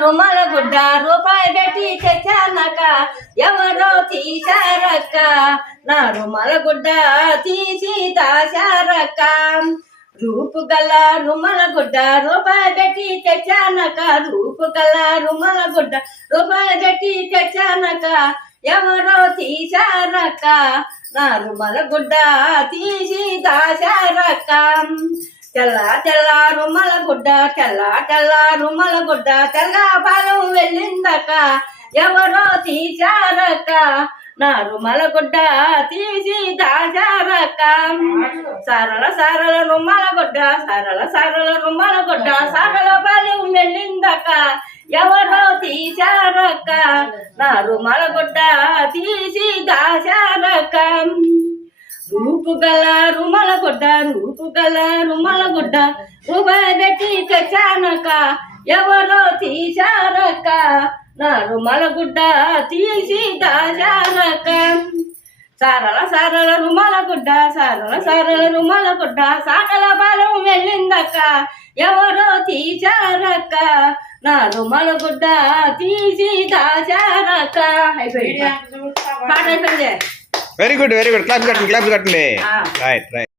రుమాల గుడ్డ రూపాయి పెట్టి తెచ్చానక ఎవరో తీశారక్క. నా రుమాల గుడ్డ తీసి దాశారక్క రూపు గల రుమల గుడ్డ రూపాయి పెట్టి తెచ్చానక రూపు గల రుమల గుడ్డ రూపాయి పెట్టి తెచ్చానక ఎవరో తీశారక్క. నా రుమల గుడ్డ తీసి దాశారక్క తెల్ల తెల్ల రుమ్మల గుడ్డ తెల్ల తెల్ల రుమ్మల గుడ్డ తెల్ల పాలెం వెళ్ళిందక ఎవరో తీశారక్క. నా రుమల గుడ్డ తీసి దాచారక సరళ సరళ రుమ్మల గుడ్డ సరళ సరళ రుమ్మల గుడ్డ సరళ పాలెం వెళ్ళిందక ఎవరో తీశారక్క. నా రుమ్మల గుడ్డ తీసి దాచారక్క రూపు గల రుమల గుడ్డ రూపు గల రుమల గుడ్డ రూపాయి పెట్టి తెచ్చానక ఎవరో తీశారక్క నా రుమల గుడ్డ తీసి దాచారక్క సరళ సరళ రుమల గుడ్డ సరళ సరళ రుమల గుడ్డ సకల బలం వెళ్ళిందక్క ఎవరో తీశారక్క నా రుమల గుడ్డ తీసి దాచారక్క అయిపోయింది. పాట అయిపోయింది. Very good very good clap కట్టండి క్లాప్ కట్టండి. Right right